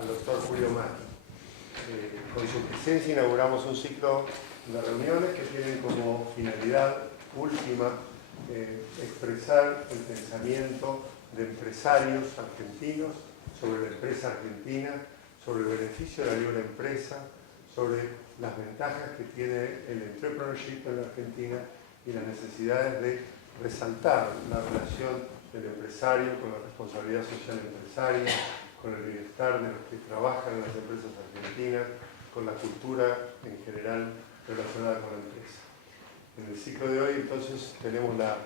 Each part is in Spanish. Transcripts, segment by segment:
al doctor Julio Macchi. Con su presencia inauguramos un ciclo de reuniones que tienen como finalidad última expresar el pensamiento de empresarios argentinos sobre la empresa argentina, sobre el beneficio de la libre empresa, sobre las ventajas que tiene el entrepreneurship en la Argentina y las necesidades de resaltar la relación del empresario con la responsabilidad social empresaria, con el bienestar de los que trabajan en las empresas argentinas, con la cultura en general relacionada con la empresa. En el ciclo de hoy, entonces, tenemos la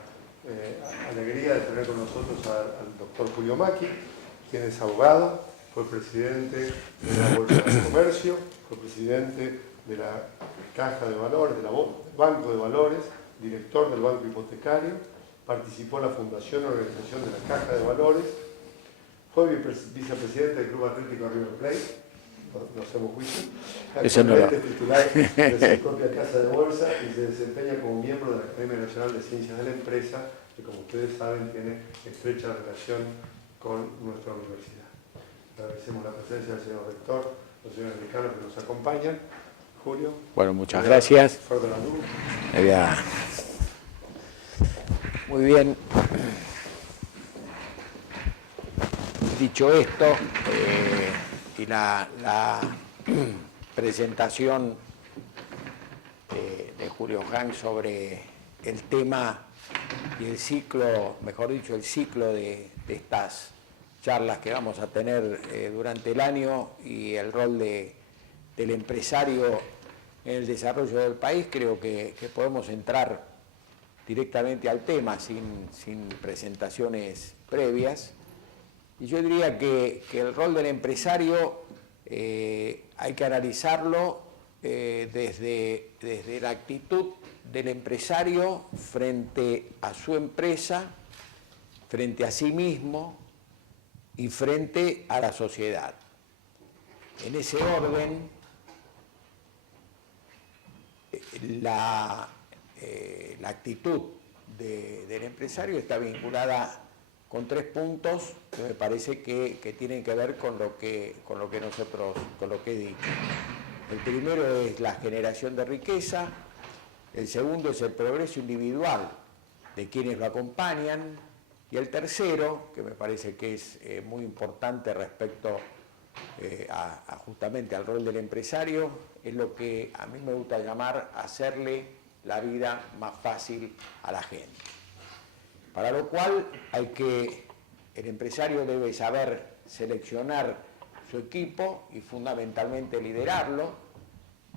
alegría de tener con nosotros al doctor Julio Macchi, quien es abogado, fue presidente de la Bolsa de Comercio, fue presidente de la Caja de Valores, del Banco de Valores, director del Banco Hipotecario, participó en la fundación y organización de la Caja de Valores, fue vicepresidente del Club Atlético River Plate, no hacemos juicio, actualmente titular de su propia casa de bolsa y se desempeña como miembro de la Academia Nacional de Ciencias de la Empresa, que como ustedes saben tiene estrecha relación con nuestra universidad. Agradecemos la presencia del señor rector, los señores decanos que nos acompañan. Julio. Bueno, muchas gracias. Muy bien. Dicho esto, y la presentación de Julio Hank sobre el tema y el ciclo, mejor dicho, el ciclo de estas charlas que vamos a tener durante el año y el rol del empresario en el desarrollo del país, creo que podemos entrar directamente al tema sin presentaciones previas. Y yo diría que el rol del empresario hay que analizarlo desde la actitud del empresario frente a su empresa, frente a sí mismo y frente a la sociedad. En ese orden, la actitud del empresario está vinculada con 3 puntos que me parece que tienen que ver con lo que he dicho. El primero es la generación de riqueza, el segundo es el progreso individual de quienes lo acompañan, y el tercero, que me parece que es muy importante respecto justamente al rol del empresario, es lo que a mí me gusta llamar hacerle la vida más fácil a la gente. Para lo cual el empresario debe saber seleccionar su equipo y fundamentalmente liderarlo.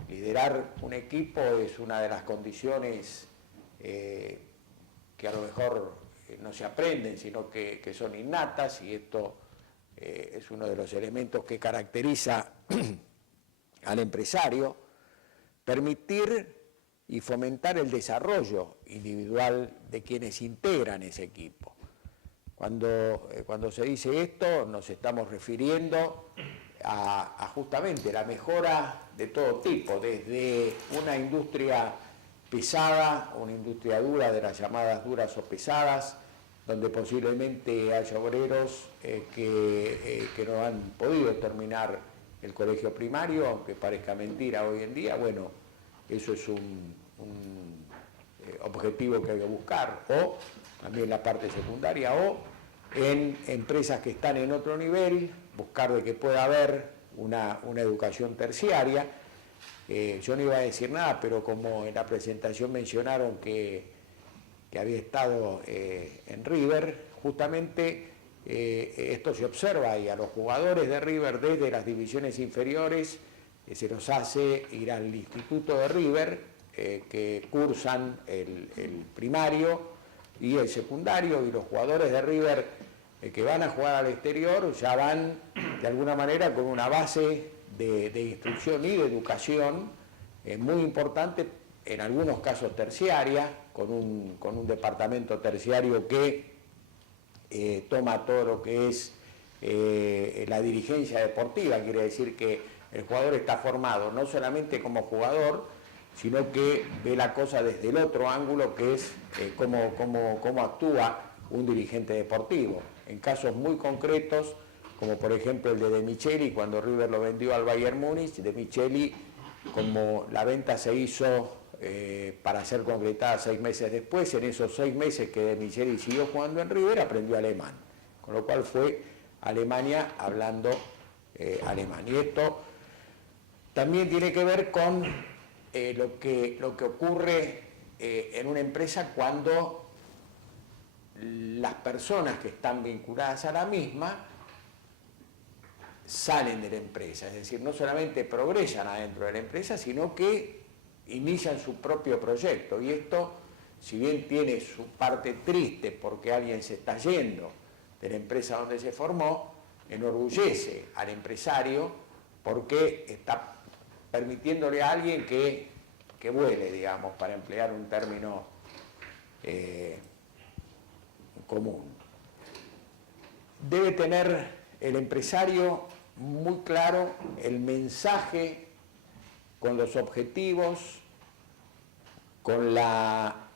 Liderar un equipo es una de las condiciones que a lo mejor no se aprenden, sino que son innatas, y esto es uno de los elementos que caracteriza al empresario. Permitir y fomentar el desarrollo individual de quienes integran ese equipo. Cuando se dice esto, nos estamos refiriendo a justamente la mejora de todo tipo, desde una industria pesada, una industria dura, de las llamadas duras o pesadas, donde posiblemente haya obreros que no han podido terminar el colegio primario, aunque parezca mentira hoy en día. Bueno, eso es un objetivo que hay que buscar, o también la parte secundaria, o en empresas que están en otro nivel, buscar de que pueda haber una educación terciaria. Yo no iba a decir nada, pero como en la presentación mencionaron que había estado en River, justamente esto se observa, y a los jugadores de River desde las divisiones inferiores se los hace ir al instituto de River, que cursan el primario y el secundario, y los jugadores de River que van a jugar al exterior ya van de alguna manera con una base de instrucción y de educación muy importante, en algunos casos terciaria, con un departamento terciario que toma todo lo que es la dirigencia deportiva. Quiere decir que el jugador está formado no solamente como jugador, sino que ve la cosa desde el otro ángulo, que es cómo actúa un dirigente deportivo. En casos muy concretos, como por ejemplo el de Micheli, cuando River lo vendió al Bayern Múnich. De Micheli, como la venta se hizo para ser concretada 6 meses después, en esos 6 meses que De Micheli siguió jugando en River, aprendió alemán, con lo cual fue a Alemania hablando alemán. Y esto también tiene que ver con lo que ocurre en una empresa cuando las personas que están vinculadas a la misma salen de la empresa, es decir, no solamente progresan adentro de la empresa, sino que inician su propio proyecto. Y esto, si bien tiene su parte triste porque alguien se está yendo de la empresa donde se formó, enorgullece al empresario porque está permitiéndole a alguien que vuele, digamos, para emplear un término común. Debe tener el empresario muy claro el mensaje con los objetivos, con la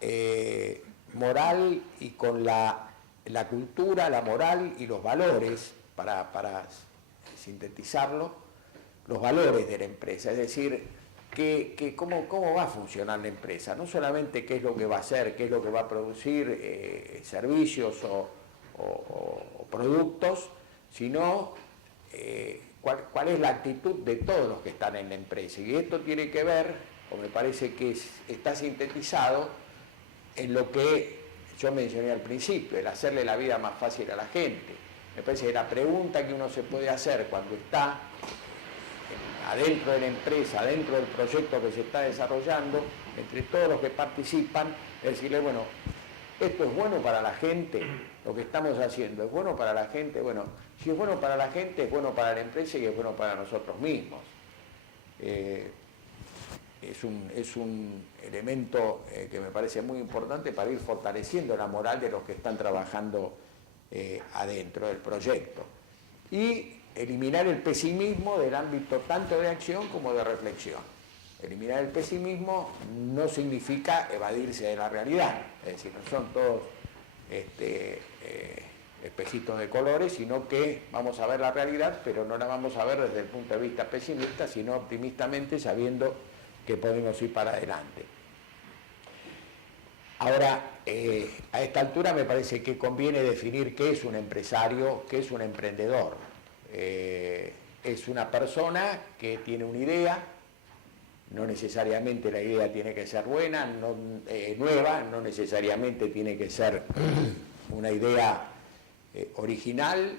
moral y con la cultura, la moral y los valores, para sintetizarlo, los valores de la empresa, es decir, cómo va a funcionar la empresa, no solamente qué es lo que va a hacer, qué es lo que va a producir, servicios o productos, sino cuál es la actitud de todos los que están en la empresa. Y esto tiene que ver, o me parece que está sintetizado en lo que yo mencioné al principio, el hacerle la vida más fácil a la gente. Me parece que la pregunta que uno se puede hacer cuando está adentro de la empresa, adentro del proyecto que se está desarrollando, entre todos los que participan, es decirle, bueno, esto es bueno para la gente, lo que estamos haciendo es bueno para la gente. Bueno, si es bueno para la gente, es bueno para la empresa y es bueno para nosotros mismos. Es un elemento que me parece muy importante para ir fortaleciendo la moral de los que están trabajando adentro del proyecto. Y eliminar el pesimismo del ámbito tanto de acción como de reflexión. Eliminar el pesimismo no significa evadirse de la realidad, es decir, no son todos espejitos de colores, sino que vamos a ver la realidad, pero no la vamos a ver desde el punto de vista pesimista, sino optimistamente, sabiendo que podemos ir para adelante. Ahora, a esta altura me parece que conviene definir qué es un empresario, qué es un emprendedor. Es una persona que tiene una idea, no necesariamente la idea tiene que ser buena, nueva, no necesariamente tiene que ser una idea original,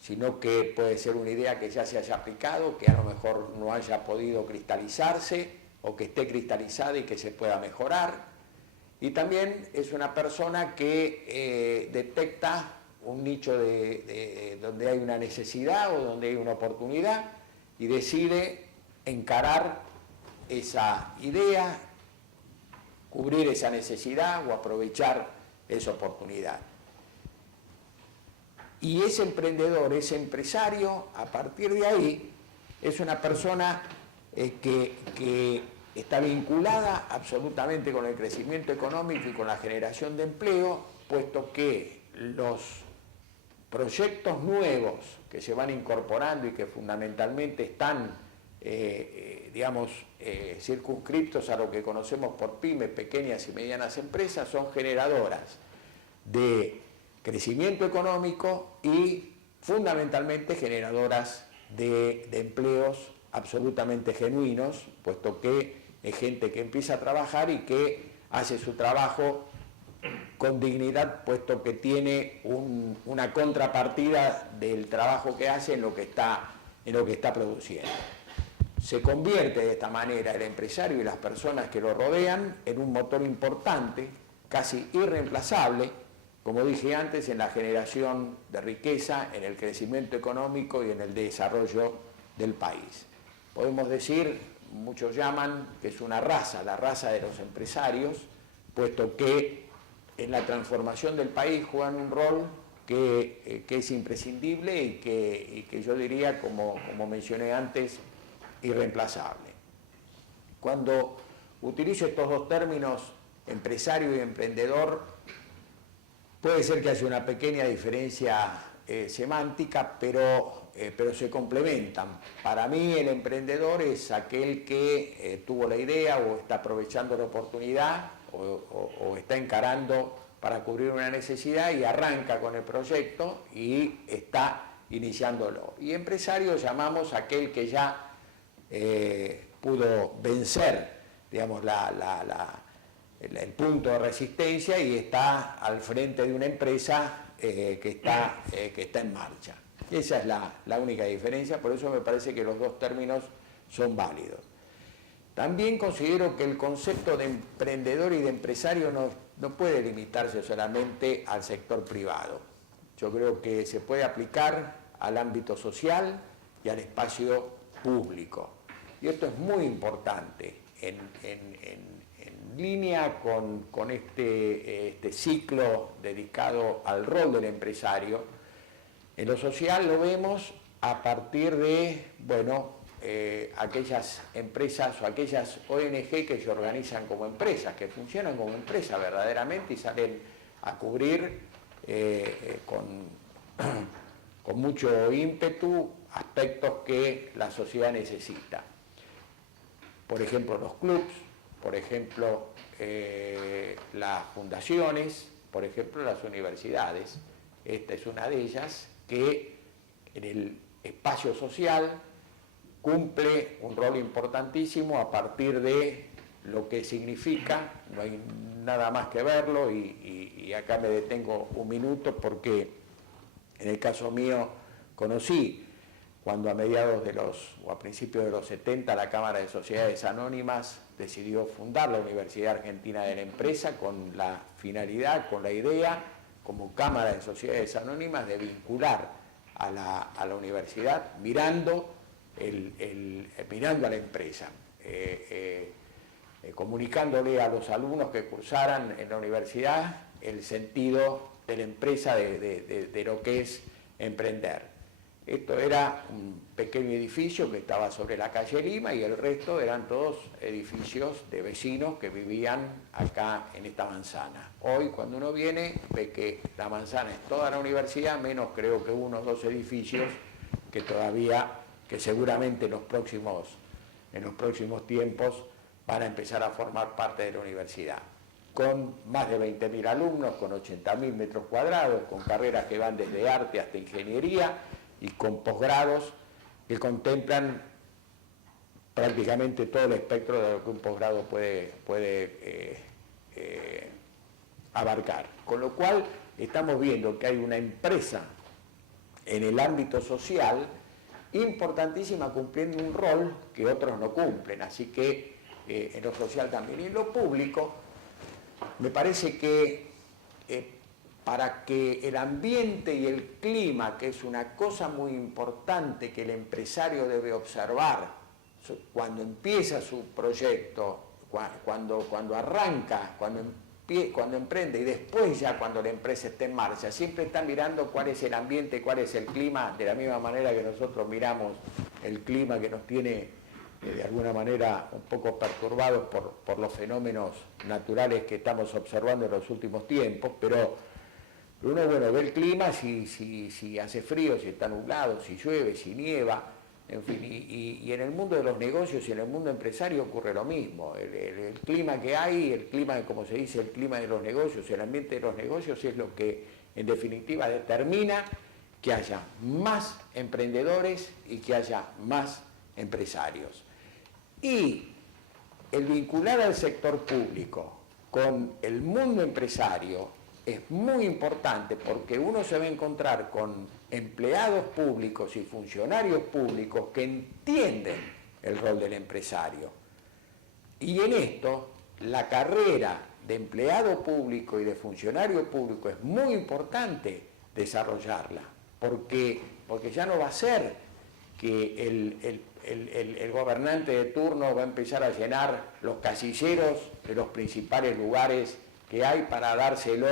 sino que puede ser una idea que ya se haya aplicado, que a lo mejor no haya podido cristalizarse o que esté cristalizada y que se pueda mejorar. Y también es una persona que detecta un nicho donde hay una necesidad o donde hay una oportunidad y decide encarar esa idea, cubrir esa necesidad o aprovechar esa oportunidad. Y ese emprendedor, ese empresario, a partir de ahí, es una persona que está vinculada absolutamente con el crecimiento económico y con la generación de empleo, puesto que los proyectos nuevos que se van incorporando y que fundamentalmente están, circunscriptos a lo que conocemos por pymes, pequeñas y medianas empresas, son generadoras de crecimiento económico y fundamentalmente generadoras de empleos absolutamente genuinos, puesto que es gente que empieza a trabajar y que hace su trabajo con dignidad, puesto que tiene una contrapartida del trabajo que hace en lo que está produciendo. Se convierte de esta manera el empresario y las personas que lo rodean en un motor importante, casi irreemplazable, como dije antes, en la generación de riqueza, en el crecimiento económico y en el desarrollo del país. Podemos decir, muchos llaman que es una raza, la raza de los empresarios, puesto que en la transformación del país juegan un rol que es imprescindible y que yo diría, como mencioné antes, irreemplazable. Cuando utilizo estos dos términos, empresario y emprendedor, puede ser que haya una pequeña diferencia semántica, pero se complementan. Para mí el emprendedor es aquel que tuvo la idea o está aprovechando la oportunidad o está encarando para cubrir una necesidad y arranca con el proyecto y está iniciándolo. Y empresario llamamos a aquel que ya pudo vencer, digamos, el punto de resistencia y está al frente de una empresa que está en marcha. Esa es la única diferencia, por eso me parece que los dos términos son válidos. También considero que el concepto de emprendedor y de empresario no puede limitarse solamente al sector privado. Yo creo que se puede aplicar al ámbito social y al espacio público. Y esto es muy importante en línea con este ciclo dedicado al rol del empresario. En lo social lo vemos a partir de, aquellas empresas o aquellas ONG que se organizan como empresas, que funcionan como empresas verdaderamente y salen a cubrir con mucho ímpetu aspectos que la sociedad necesita. Por ejemplo, los clubs, por ejemplo, las fundaciones, por ejemplo, las universidades. Esta es una de ellas que en el espacio social cumple un rol importantísimo a partir de lo que significa, no hay nada más que verlo y acá me detengo un minuto porque en el caso mío conocí cuando a mediados o a principios de los 70 la Cámara de Sociedades Anónimas decidió fundar la Universidad Argentina de la Empresa con la finalidad, con la idea, como Cámara de Sociedades Anónimas, de vincular a la universidad mirando a la empresa, comunicándole a los alumnos que cursaran en la universidad el sentido de la empresa, de lo que es emprender. Esto era un pequeño edificio que estaba sobre la calle Lima y el resto eran todos edificios de vecinos que vivían acá en esta manzana. Hoy cuando uno viene ve que la manzana es toda la universidad, menos creo que uno o dos edificios que seguramente en los próximos tiempos van a empezar a formar parte de la universidad. Con más de 20.000 alumnos, con 80.000 metros cuadrados, con carreras que van desde arte hasta ingeniería, y con posgrados que contemplan prácticamente todo el espectro de lo que un posgrado puede abarcar. Con lo cual estamos viendo que hay una empresa en el ámbito social importantísima cumpliendo un rol que otros no cumplen, así que en lo social también. Y en lo público me parece que para que el ambiente y el clima, que es una cosa muy importante que el empresario debe observar cuando empieza su proyecto, cuando arranca, cuando emprende y después ya cuando la empresa esté en marcha, siempre está mirando cuál es el ambiente, cuál es el clima, de la misma manera que nosotros miramos el clima que nos tiene de alguna manera un poco perturbados por los fenómenos naturales que estamos observando en los últimos tiempos, pero uno ve el clima, si hace frío, si está nublado, si llueve, si nieva, en fin, y en el mundo de los negocios y en el mundo empresario ocurre lo mismo. El clima que hay, el clima, como se dice, el clima de los negocios, el ambiente de los negocios es lo que en definitiva determina que haya más emprendedores y que haya más empresarios. Y el vincular al sector público con el mundo empresario es muy importante porque uno se va a encontrar con empleados públicos y funcionarios públicos que entienden el rol del empresario. Y en esto, la carrera de empleado público y de funcionario público es muy importante desarrollarla, porque ya no va a ser que el gobernante de turno va a empezar a llenar los casilleros de los principales lugares que hay para dárselo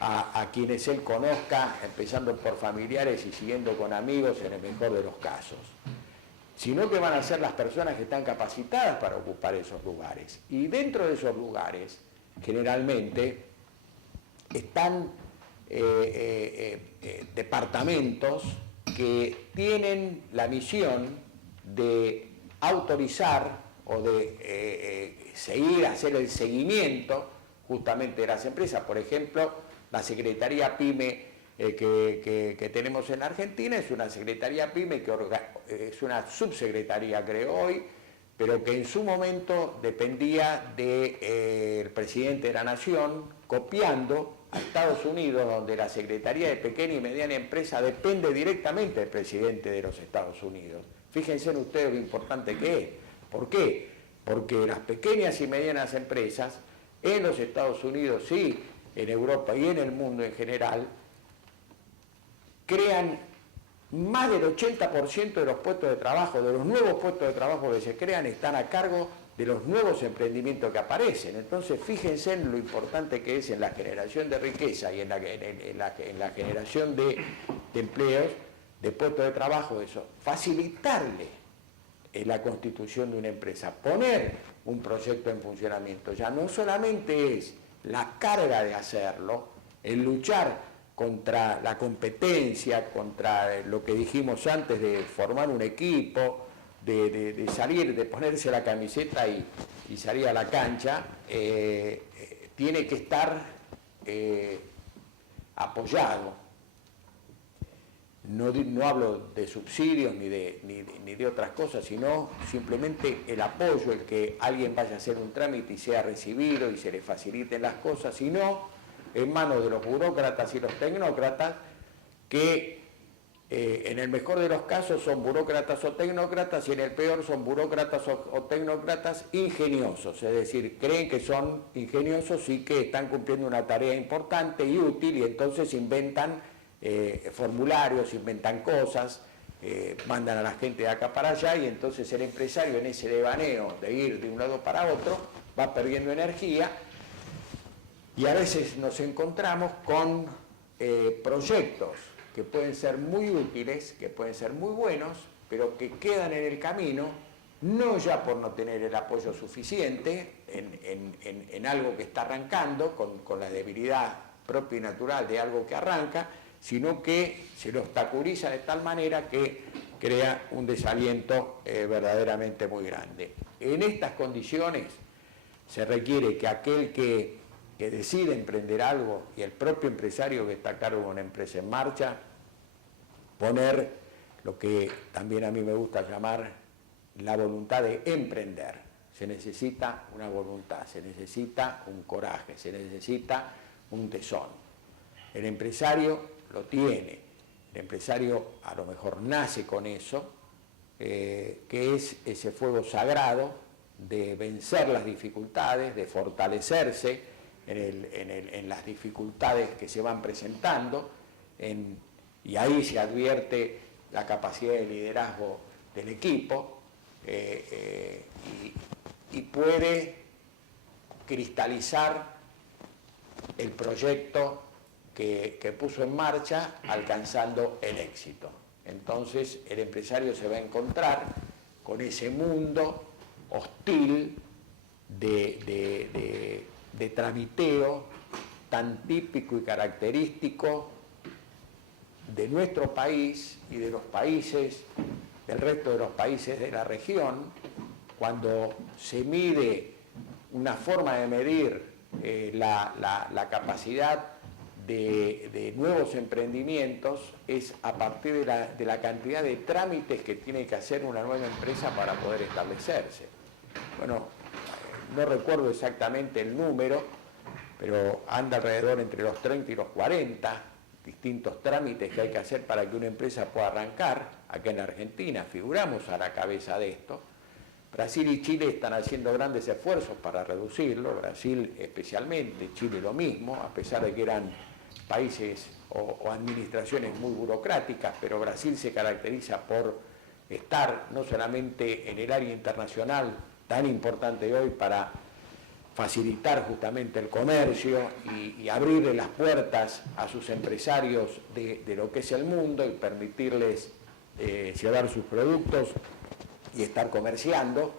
a quienes él conozca, empezando por familiares y siguiendo con amigos en el mejor de los casos, sino que van a ser las personas que están capacitadas para ocupar esos lugares. Y dentro de esos lugares, generalmente, están departamentos que tienen la misión de autorizar o de hacer el seguimiento justamente de las empresas. Por ejemplo, la Secretaría PYME que tenemos en Argentina es una Secretaría PYME que es una subsecretaría, creo hoy, pero que en su momento dependía del presidente de la Nación, copiando a Estados Unidos, donde la Secretaría de Pequeña y Mediana Empresa depende directamente del presidente de los Estados Unidos. Fíjense en ustedes lo importante que es. ¿Por qué? Porque las pequeñas y medianas empresas en los Estados Unidos y en Europa y en el mundo en general crean más del 80% de los puestos de trabajo, de los nuevos puestos de trabajo que se crean, están a cargo de los nuevos emprendimientos que aparecen. Entonces, fíjense en lo importante que es en la generación de riqueza y en la generación de empleos, de puestos de trabajo, eso. Facilitarle la constitución de una empresa, poner un proyecto en funcionamiento. Ya no solamente es la carga de hacerlo, el luchar contra la competencia, contra lo que dijimos antes de formar un equipo, de salir, de ponerse la camiseta y salir a la cancha, tiene que estar apoyado. No hablo de subsidios ni de otras cosas, sino simplemente el apoyo, el que alguien vaya a hacer un trámite y sea recibido y se le faciliten las cosas, sino en manos de los burócratas y los tecnócratas, que en el mejor de los casos son burócratas o tecnócratas y en el peor son burócratas o tecnócratas ingeniosos, es decir, creen que son ingeniosos y que están cumpliendo una tarea importante y útil y entonces inventan formularios, inventan cosas, mandan a la gente de acá para allá y entonces el empresario en ese devaneo de ir de un lado para otro va perdiendo energía. Y a veces nos encontramos con proyectos que pueden ser muy útiles, que pueden ser muy buenos, pero que quedan en el camino, no ya por no tener el apoyo suficiente en algo que está arrancando, con la debilidad propia y natural de algo que arranca, sino que se lo obstaculiza de tal manera que crea un desaliento verdaderamente muy grande. En estas condiciones se requiere que aquel que decide emprender algo y el propio empresario que está a cargo de una empresa en marcha, poner lo que también a mí me gusta llamar la voluntad de emprender. Se necesita una voluntad, se necesita un coraje, se necesita un tesón. El empresario lo tiene, el empresario a lo mejor nace con eso, que es ese fuego sagrado de vencer las dificultades, de fortalecerse en las dificultades que se van presentando, y ahí se advierte la capacidad de liderazgo del equipo, y puede cristalizar el proyecto que puso en marcha, alcanzando el éxito. Entonces el empresario se va a encontrar con ese mundo hostil de tramiteo tan típico y característico de nuestro país y de los países, del resto de los países de la región, cuando se mide una forma de medir la capacidad de nuevos emprendimientos, es a partir de la cantidad de trámites que tiene que hacer una nueva empresa para poder establecerse. Bueno, no recuerdo exactamente el número, pero anda alrededor entre los 30 y los 40 distintos trámites que hay que hacer para que una empresa pueda arrancar. Acá en Argentina figuramos a la cabeza de esto. Brasil y Chile están haciendo grandes esfuerzos para reducirlo, Brasil especialmente, Chile lo mismo, a pesar de que eran países o administraciones muy burocráticas, pero Brasil se caracteriza por estar no solamente en el área internacional tan importante hoy para facilitar justamente el comercio y abrirle las puertas a sus empresarios de lo que es el mundo y permitirles llevar sus productos y estar comerciando,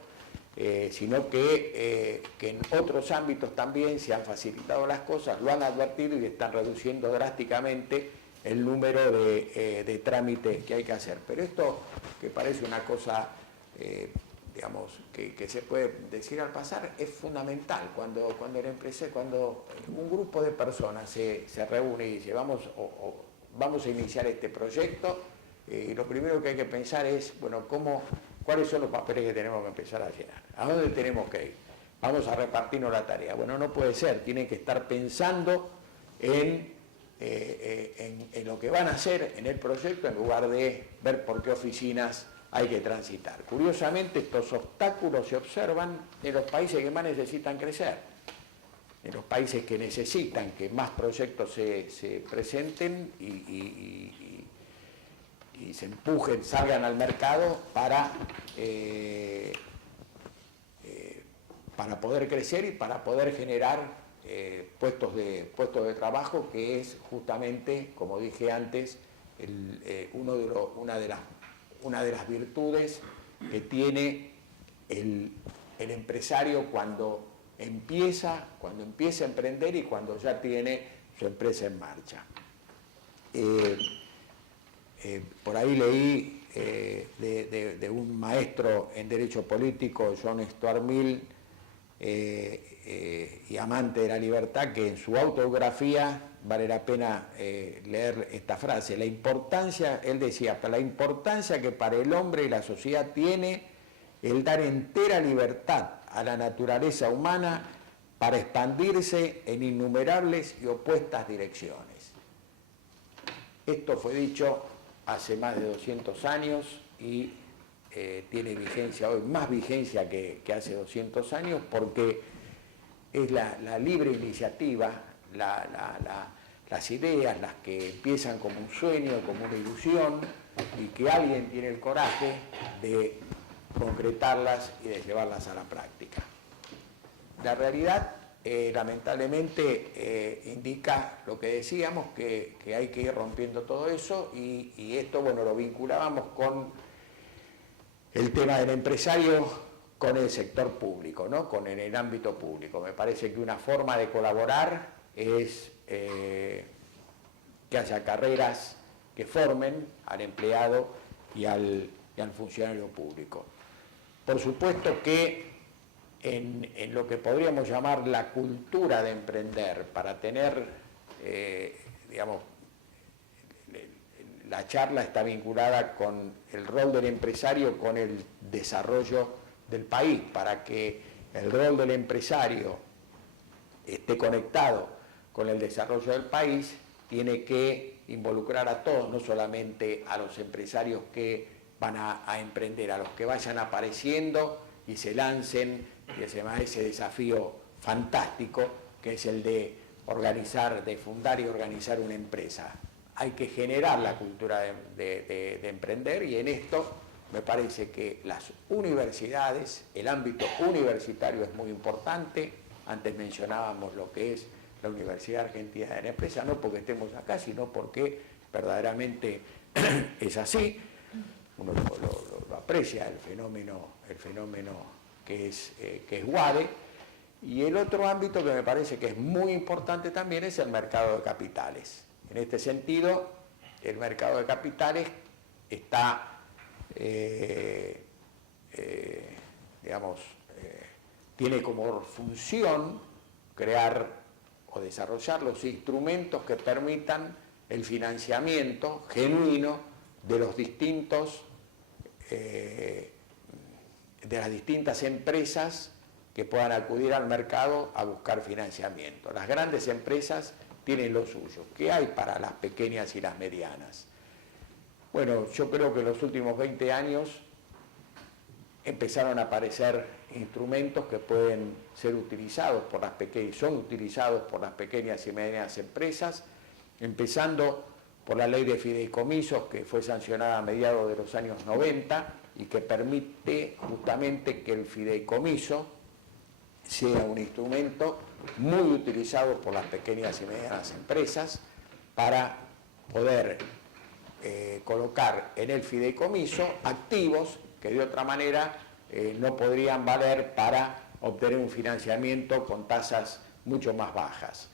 sino que en otros ámbitos también se han facilitado las cosas, lo han advertido y están reduciendo drásticamente el número de trámites que hay que hacer. Pero esto, que parece una cosa, digamos, que se puede decir al pasar, es fundamental. Cuando un grupo de personas se reúne y dice vamos a iniciar este proyecto, lo primero que hay que pensar es, bueno, ¿cuáles son los papeles que tenemos que empezar a llenar? ¿A dónde tenemos que ir? Vamos a repartirnos la tarea. Bueno, no puede ser, tienen que estar pensando en lo que van a hacer en el proyecto en lugar de ver por qué oficinas hay que transitar. Curiosamente, estos obstáculos se observan en los países que más necesitan crecer, en los países que necesitan que más proyectos se presenten y se empujen, salgan al mercado para poder crecer y para poder generar puestos de trabajo, que es justamente, como dije antes, una de las virtudes que tiene el empresario cuando empieza a emprender y cuando ya tiene su empresa en marcha. Por ahí leí de un maestro en Derecho Político, John Stuart Mill, y amante de la libertad, que en su autobiografía vale la pena leer esta frase. Él decía, la importancia que para el hombre y la sociedad tiene el dar entera libertad a la naturaleza humana para expandirse en innumerables y opuestas direcciones. Esto fue dicho hace más de 200 años y tiene vigencia hoy, más vigencia que hace 200 años, porque es la libre iniciativa, las ideas, las que empiezan como un sueño, como una ilusión, y que alguien tiene el coraje de concretarlas y de llevarlas a la práctica. La realidad, lamentablemente, indica lo que decíamos, que hay que ir rompiendo todo eso, y esto, bueno, lo vinculábamos con el tema del empresario con el sector público, ¿no? Con el ámbito público. Me parece que una forma de colaborar es que haya carreras que formen al empleado y al funcionario público. Por supuesto que en lo que podríamos llamar la cultura de emprender, para tener, digamos, la charla está vinculada con el rol del empresario, con el desarrollo del país. Para que el rol del empresario esté conectado con el desarrollo del país, tiene que involucrar a todos, no solamente a los empresarios que van a emprender, a los que vayan apareciendo y se lancen ese desafío fantástico que es el de fundar y organizar una empresa. Hay que generar la cultura de emprender, y en esto me parece que las universidades, el ámbito universitario es muy importante. Antes mencionábamos lo que es la Universidad Argentina de la Empresa, no porque estemos acá, sino porque verdaderamente es así. Uno lo aprecia, el fenómeno que es UADE. Y el otro ámbito que me parece que es muy importante también es el mercado de capitales. En este sentido, el mercado de capitales está, tiene como función crear o desarrollar los instrumentos que permitan el financiamiento genuino de las distintas empresas que puedan acudir al mercado a buscar financiamiento. Las grandes empresas tienen lo suyo. ¿Qué hay para las pequeñas y las medianas? Bueno, yo creo que en los últimos 20 años empezaron a aparecer instrumentos que pueden ser utilizados por las pequeñas, son utilizados por las pequeñas y medianas empresas, empezando por la ley de fideicomisos, que fue sancionada a mediados de los años 90 y que permite justamente que el fideicomiso sea un instrumento muy utilizado por las pequeñas y medianas empresas para poder colocar en el fideicomiso activos que de otra manera no podrían valer para obtener un financiamiento con tasas mucho más bajas.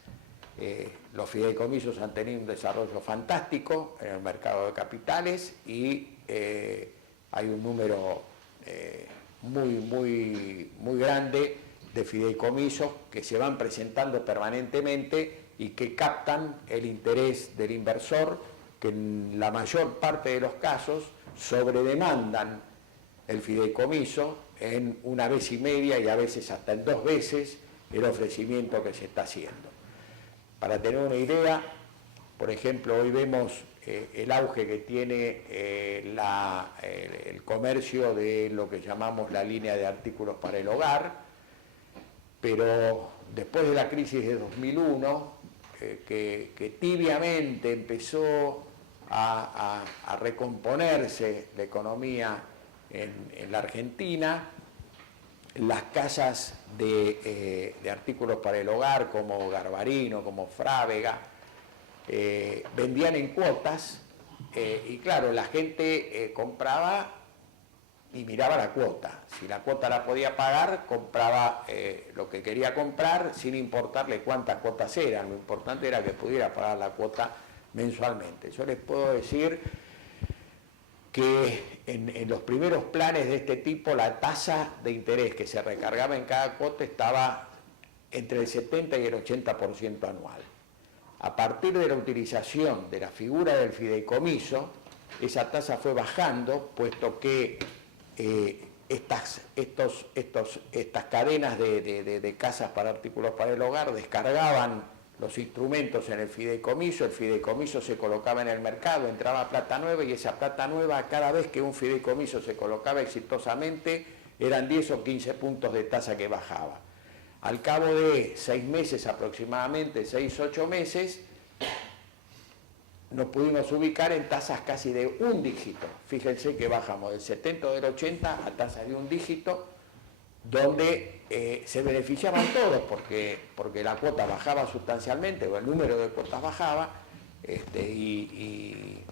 Los fideicomisos han tenido un desarrollo fantástico en el mercado de capitales y hay un número muy grande de fideicomisos que se van presentando permanentemente y que captan el interés del inversor, que en la mayor parte de los casos sobredemandan el fideicomiso en 1,5 veces y a veces hasta en 2 veces el ofrecimiento que se está haciendo. Para tener una idea, por ejemplo, hoy vemos el auge que tiene el comercio de lo que llamamos la línea de artículos para el hogar, pero después de la crisis de 2001, que tibiamente empezó a recomponerse la economía en la Argentina, las casas de artículos para el hogar como Garbarino, como Frávega, vendían en cuotas y claro, la gente compraba y miraba la cuota. Si la cuota la podía pagar, compraba lo que quería comprar sin importarle cuántas cuotas eran. Lo importante era que pudiera pagar la cuota mensualmente. Yo les puedo decir que en los primeros planes de este tipo la tasa de interés que se recargaba en cada cuota estaba entre el 70 y el 80% anual. A partir de la utilización de la figura del fideicomiso, esa tasa fue bajando, puesto que estas cadenas de casas para artículos para el hogar descargaban los instrumentos en el fideicomiso se colocaba en el mercado, entraba plata nueva y esa plata nueva, cada vez que un fideicomiso se colocaba exitosamente, eran 10 o 15 puntos de tasa que bajaba. Al cabo de 6 meses aproximadamente, 6 o 8 meses, nos pudimos ubicar en tasas casi de 1 dígito. Fíjense que bajamos del 70 o del 80 a tasas de 1 dígito, donde se beneficiaban todos porque la cuota bajaba sustancialmente o el número de cuotas bajaba y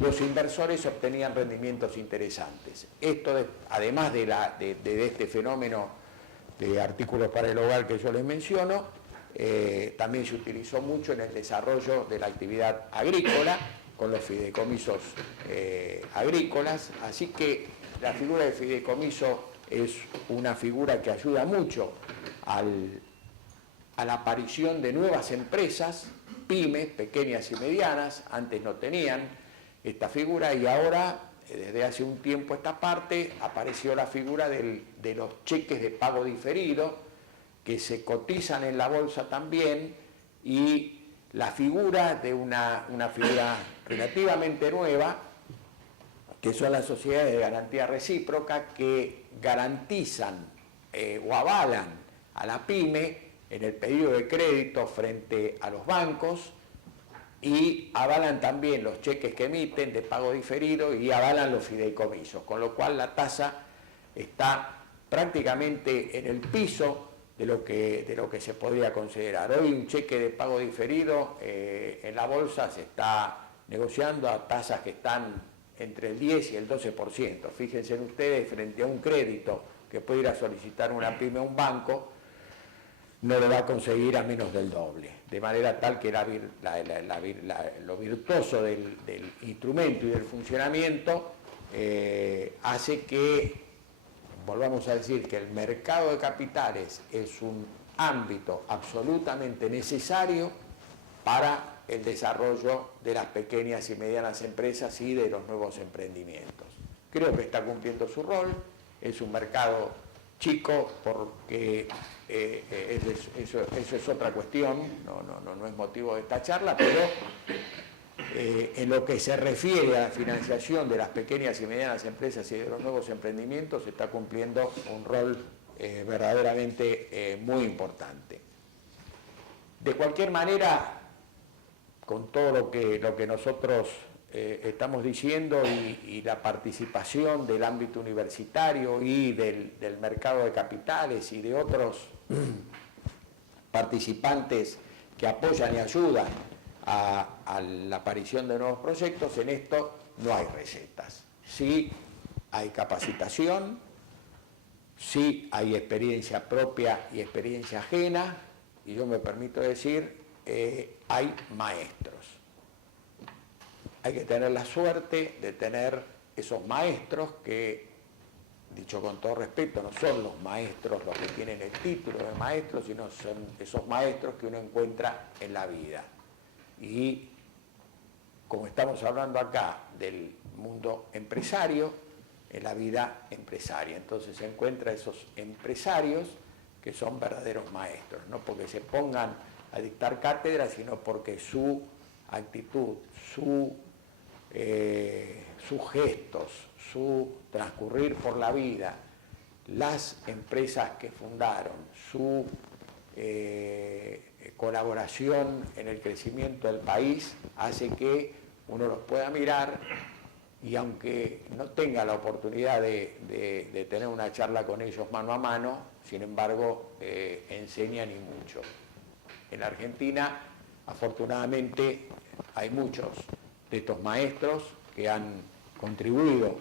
los inversores obtenían rendimientos interesantes. Esto, además de este fenómeno de artículos para el hogar que yo les menciono, también se utilizó mucho en el desarrollo de la actividad agrícola con los fideicomisos agrícolas, así que la figura del fideicomiso es una figura que ayuda mucho a la aparición de nuevas empresas, pymes, pequeñas y medianas. Antes no tenían esta figura y ahora, desde hace un tiempo a esta parte, apareció la figura de los cheques de pago diferido, que se cotizan en la bolsa también, y la figura de una figura relativamente nueva, que son las sociedades de garantía recíproca, que garantizan o avalan a la pyme en el pedido de crédito frente a los bancos y avalan también los cheques que emiten de pago diferido y avalan los fideicomisos, con lo cual la tasa está prácticamente en el piso de lo que se podría considerar. Hoy un cheque de pago diferido en la bolsa se está negociando a tasas que están entre el 10 y el 12%. Fíjense ustedes, frente a un crédito que puede ir a solicitar una pyme a un banco, no lo va a conseguir a menos del doble. De manera tal que lo virtuoso del instrumento y del funcionamiento hace que, volvamos a decir, que el mercado de capitales es un ámbito absolutamente necesario para el desarrollo de las pequeñas y medianas empresas y de los nuevos emprendimientos. Creo que está cumpliendo su rol, es un mercado chico porque eso es otra cuestión, no es motivo de esta charla, pero en lo que se refiere a la financiación de las pequeñas y medianas empresas y de los nuevos emprendimientos está cumpliendo un rol verdaderamente muy importante. De cualquier manera, con todo lo que nosotros estamos diciendo y la participación del ámbito universitario y del mercado de capitales y de otros participantes que apoyan y ayudan a la aparición de nuevos proyectos, en esto no hay recetas. Sí hay capacitación, sí hay experiencia propia y experiencia ajena, y yo me permito decir, hay maestros. Hay que tener la suerte de tener esos maestros que, dicho con todo respeto, no son los maestros los que tienen el título de maestro, sino son esos maestros que uno encuentra en la vida. Y como estamos hablando acá del mundo empresario, en la vida empresaria. Entonces se encuentra esos empresarios que son verdaderos maestros, no porque se pongan a dictar cátedra, sino porque su actitud, sus gestos, su transcurrir por la vida, las empresas que fundaron, su colaboración en el crecimiento del país, hace que uno los pueda mirar y aunque no tenga la oportunidad de tener una charla con ellos mano a mano, sin embargo, enseñan y mucho. En la Argentina, afortunadamente, hay muchos de estos maestros que han contribuido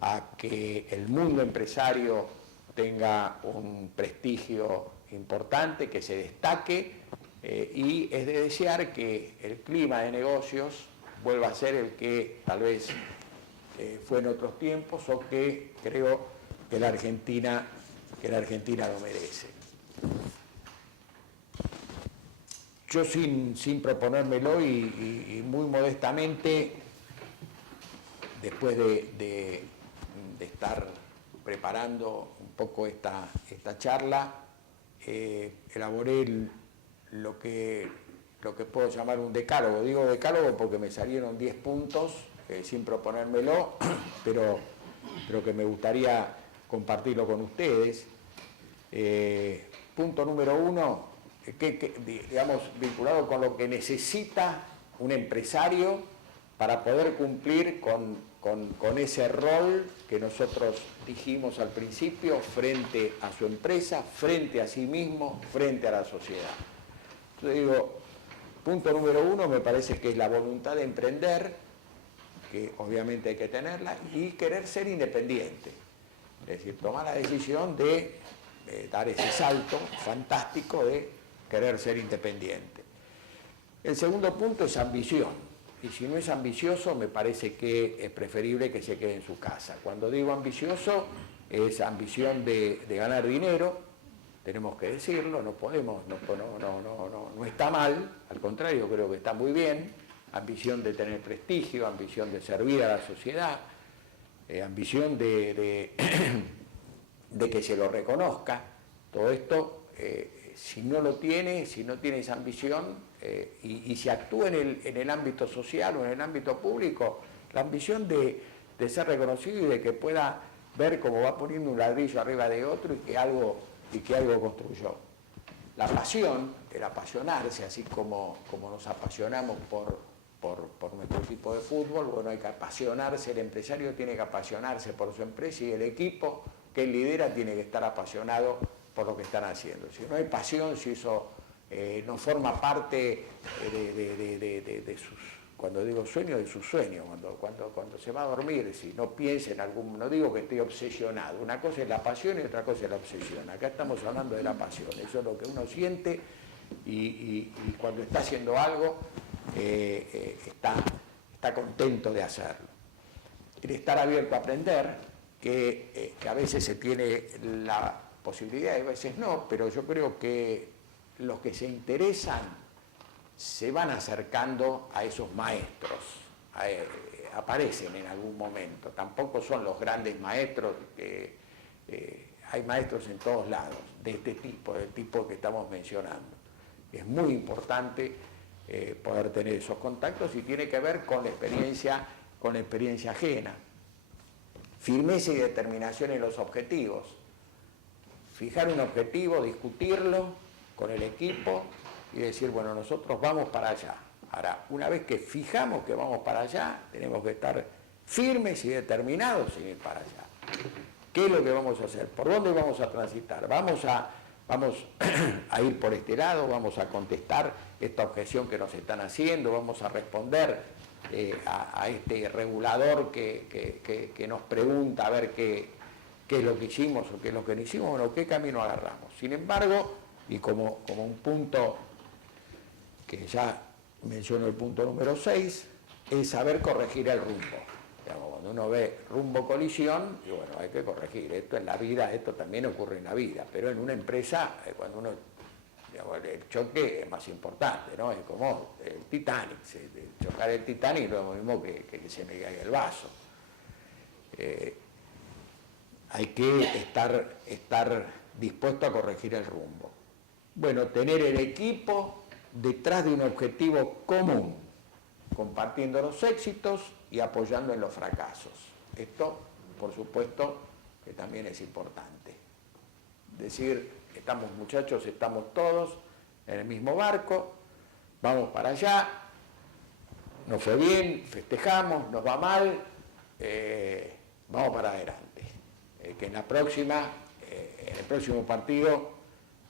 a que el mundo empresario tenga un prestigio importante, que se destaque, y es de desear que el clima de negocios vuelva a ser el que tal vez fue en otros tiempos o que creo que la Argentina lo merece. Yo sin proponérmelo y muy modestamente, después de estar preparando un poco esta charla, elaboré lo que puedo llamar un decálogo. Digo decálogo porque me salieron 10 puntos, sin proponérmelo, pero que me gustaría compartirlo con ustedes. Punto número 1, digamos, vinculado con lo que necesita un empresario para poder cumplir con ese rol que nosotros dijimos al principio, frente a su empresa, frente a sí mismo, frente a la sociedad. Entonces digo, punto número 1 me parece que es la voluntad de emprender, que obviamente hay que tenerla, y querer ser independiente. Es decir, tomar la decisión de dar ese salto fantástico de querer ser independiente. El segundo punto es ambición. Y si no es ambicioso, me parece que es preferible que se quede en su casa. Cuando digo ambicioso, es ambición de ganar dinero, tenemos que decirlo, no podemos, no está mal, al contrario, creo que está muy bien. Ambición de tener prestigio, ambición de servir a la sociedad, ambición de que se lo reconozca. Todo esto, si no lo tiene, si no tiene esa ambición, y si actúa en el ámbito social o en el ámbito público, la ambición de ser reconocido y de que pueda ver cómo va poniendo un ladrillo arriba de otro y que algo construyó. La pasión, el apasionarse, así como nos apasionamos por nuestro equipo de fútbol, bueno, hay que apasionarse, el empresario tiene que apasionarse por su empresa y el equipo que él lidera tiene que estar apasionado por lo que están haciendo. Si no hay pasión, si eso no forma parte de sus, cuando digo sueño, de sus sueños, cuando se va a dormir, si no piensa en algún, no digo que esté obsesionado, una cosa es la pasión y otra cosa es la obsesión. Acá estamos hablando de la pasión, eso es lo que uno siente y cuando está haciendo algo está contento de hacerlo. El estar abierto a aprender, que a veces se tiene la posibilidad y a veces no, pero yo creo que los que se interesan se van acercando a esos maestros, aparecen en algún momento, tampoco son los grandes maestros, hay maestros en todos lados, de este tipo, del tipo que estamos mencionando. Es muy importante poder tener esos contactos y tiene que ver con la experiencia ajena. Firmeza y determinación en los objetivos. Fijar un objetivo, discutirlo con el equipo y decir, bueno, nosotros vamos para allá. Ahora, una vez que fijamos que vamos para allá, tenemos que estar firmes y determinados en ir para allá. ¿Qué es lo que vamos a hacer? ¿Por dónde vamos a transitar? ¿Vamos a ir por este lado? ¿Vamos a contestar esta objeción que nos están haciendo? ¿Vamos a responder a este regulador que nos pregunta a ver qué qué es lo que hicimos o qué es lo que no hicimos, bueno, qué camino agarramos. Sin embargo, y como un punto que ya menciono el punto número 6, es saber corregir el rumbo. Digamos, cuando uno ve rumbo colisión, y bueno, hay que corregir. Esto en la vida, esto también ocurre en la vida, pero en una empresa, cuando uno, digamos, el choque es más importante, ¿no? Es como el Titanic, chocar el Titanic no es lo mismo que se me caiga el vaso. Hay que estar dispuesto a corregir el rumbo. Bueno, tener el equipo detrás de un objetivo común, compartiendo los éxitos y apoyando en los fracasos. Esto, por supuesto, que también es importante. Decir, estamos muchachos, estamos todos en el mismo barco, vamos para allá, nos fue bien, festejamos, nos va mal, vamos para adelante. Que en la próxima, en el próximo partido,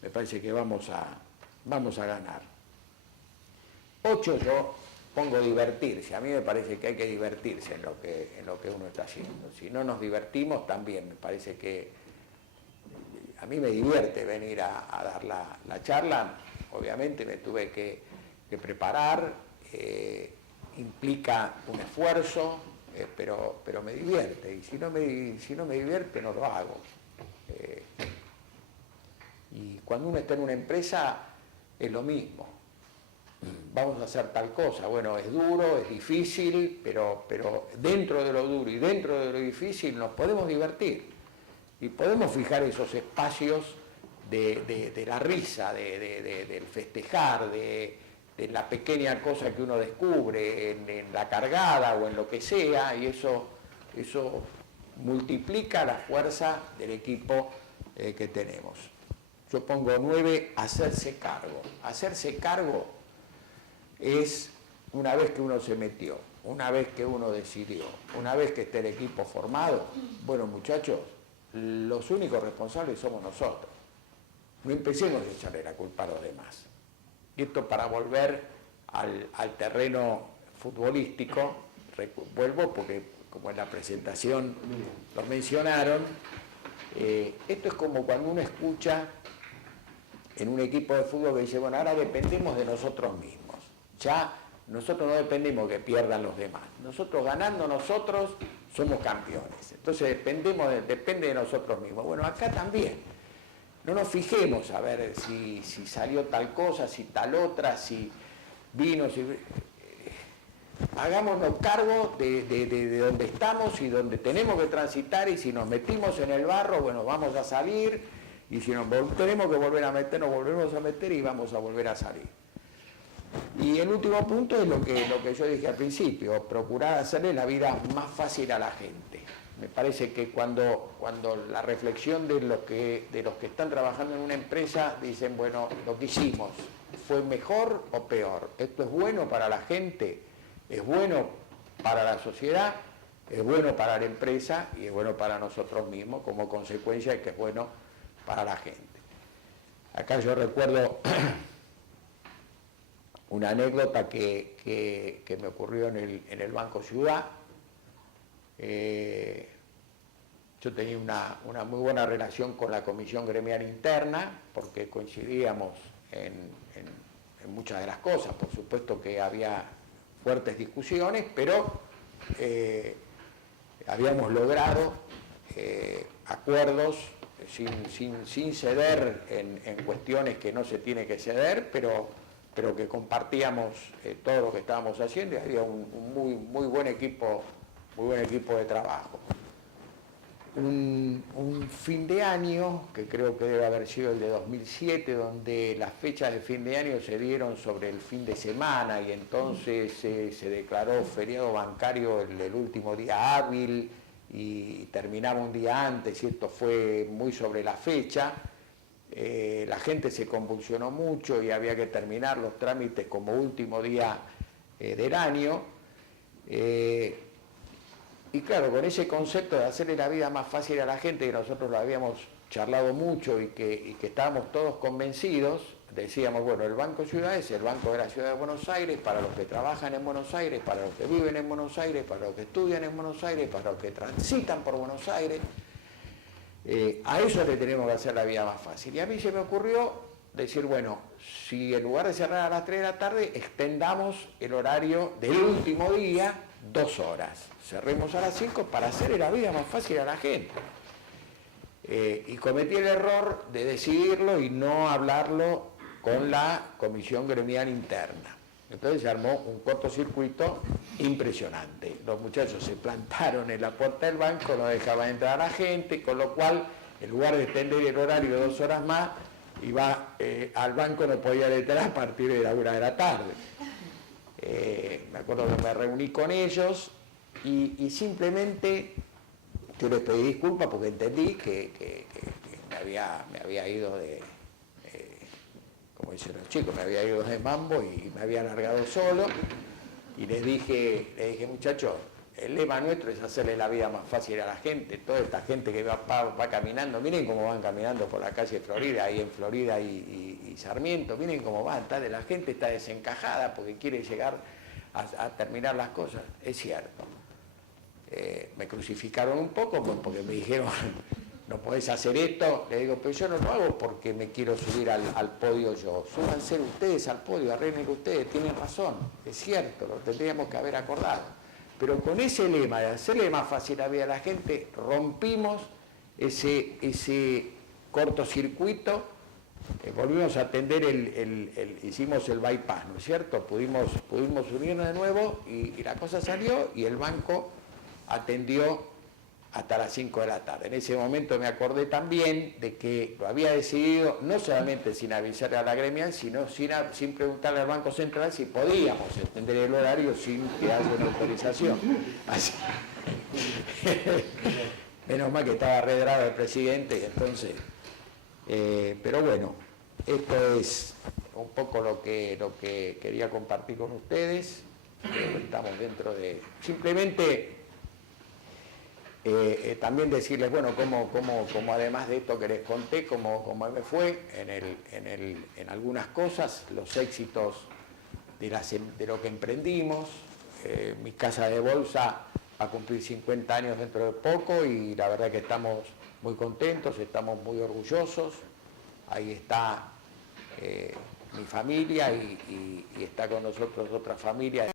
me parece que vamos a ganar. 8, yo pongo divertirse. A mí me parece que hay que divertirse en lo que uno está haciendo. Si no nos divertimos, también me parece que a mí me divierte venir a dar la charla. Obviamente me tuve que preparar, implica un esfuerzo, pero me divierte. Y si no me divierte, no lo hago. Y cuando uno está en una empresa, es lo mismo. Vamos a hacer tal cosa, bueno, es duro, es difícil, pero dentro de lo duro y dentro de lo difícil nos podemos divertir y podemos fijar esos espacios de la risa, del festejar, de la pequeña cosa que uno descubre en la cargada o en lo que sea, y eso multiplica la fuerza del equipo que tenemos. Yo pongo 9, hacerse cargo. Hacerse cargo es una vez que uno se metió, una vez que uno decidió, una vez que esté el equipo formado, bueno muchachos, los únicos responsables somos nosotros. No empecemos a echarle la culpa a los demás. Y esto para volver al terreno futbolístico, vuelvo porque como en la presentación lo mencionaron, esto es como cuando uno escucha en un equipo de fútbol que dice, bueno, ahora dependemos de nosotros mismos. Ya nosotros no dependemos que pierdan los demás. Nosotros ganando nosotros somos campeones. Entonces depende de nosotros mismos. Bueno, acá también. No nos fijemos a ver si salió tal cosa, si tal otra, si vino, hagámonos cargo de donde estamos y donde tenemos que transitar, y si nos metimos en el barro, bueno, vamos a salir, y si nos tenemos que volver a meter, nos volvemos a meter y vamos a volver a salir. Y el último punto es lo que yo dije al principio, procurar hacerle la vida más fácil a la gente. Me parece que cuando la reflexión de los que están trabajando en una empresa dicen, bueno, lo que hicimos, ¿fue mejor o peor? Esto es bueno para la gente, es bueno para la sociedad, es bueno para la empresa y es bueno para nosotros mismos, como consecuencia de que es bueno para la gente. Acá yo recuerdo una anécdota que me ocurrió en el Banco Ciudad. Yo tenía una muy buena relación con la comisión gremial interna, porque coincidíamos en muchas de las cosas. Por supuesto que había fuertes discusiones, pero habíamos logrado acuerdos sin ceder en cuestiones que no se tiene que ceder, pero que compartíamos todo lo que estábamos haciendo, y había un muy buen equipo de trabajo. Un fin de año, que creo que debe haber sido el de 2007, donde las fechas de fin de año se dieron sobre el fin de semana, y entonces se declaró feriado bancario el último día hábil y terminaba un día antes, y esto fue muy sobre la fecha. La gente se convulsionó mucho y había que terminar los trámites como último día del año. Y claro, con ese concepto de hacerle la vida más fácil a la gente, que nosotros lo habíamos charlado mucho y que estábamos todos convencidos, decíamos, bueno, el Banco Ciudad es el Banco de la Ciudad de Buenos Aires para los que trabajan en Buenos Aires, para los que viven en Buenos Aires, para los que estudian en Buenos Aires, para los que transitan por Buenos Aires. A eso le tenemos que hacer la vida más fácil. Y a mí se me ocurrió decir, bueno, si en lugar de cerrar a las 3 de la tarde, extendamos el horario del último día 2 horas. Cerremos a las 5 para hacerle la vida más fácil a la gente. Y cometí el error de decidirlo y no hablarlo con la comisión gremial interna. Entonces se armó un cortocircuito impresionante. Los muchachos se plantaron en la puerta del banco, no dejaban entrar a la gente, con lo cual, en lugar de extender el horario 2 horas más, iba al banco, no podía entrar a partir de la 1 de la tarde. Me acuerdo que me reuní con ellos y simplemente yo les pedí disculpas porque entendí que me había ido de, como dicen los chicos, me había ido de mambo y me había largado solo. Y les dije, muchachos, el lema nuestro es hacerle la vida más fácil a la gente. Toda esta gente que va caminando, miren cómo van caminando por la calle Florida, ahí en Florida y Sarmiento, miren cómo van, la gente está desencajada porque quiere llegar a terminar las cosas. Es cierto. Me crucificaron un poco porque me dijeron, no podés hacer esto. Le digo, pero yo no lo hago porque me quiero subir al podio yo. Súbanse ustedes al podio, arreglen ustedes, tienen razón. Es cierto, lo tendríamos que haber acordado. Pero con ese lema de hacerle más fácil la vida a la gente, rompimos ese cortocircuito, volvimos a atender, hicimos el bypass, ¿no es cierto? Pudimos unirnos de nuevo y la cosa salió y el banco atendió hasta las 5 de la tarde. En ese momento me acordé también de que lo había decidido no solamente sin avisarle a la gremial, sino sin preguntarle al Banco Central si podíamos extender el horario sin que haya una autorización. Así. Menos mal que estaba redrado el presidente, y entonces... pero bueno, esto es un poco lo que quería compartir con ustedes. Estamos dentro de... Simplemente... también decirles, bueno, como además de esto que les conté, cómo me fue en algunas cosas, los éxitos de lo que emprendimos. Mi casa de bolsa va a cumplir 50 años dentro de poco y la verdad que estamos muy contentos, estamos muy orgullosos. Ahí está mi familia y está con nosotros otra familia.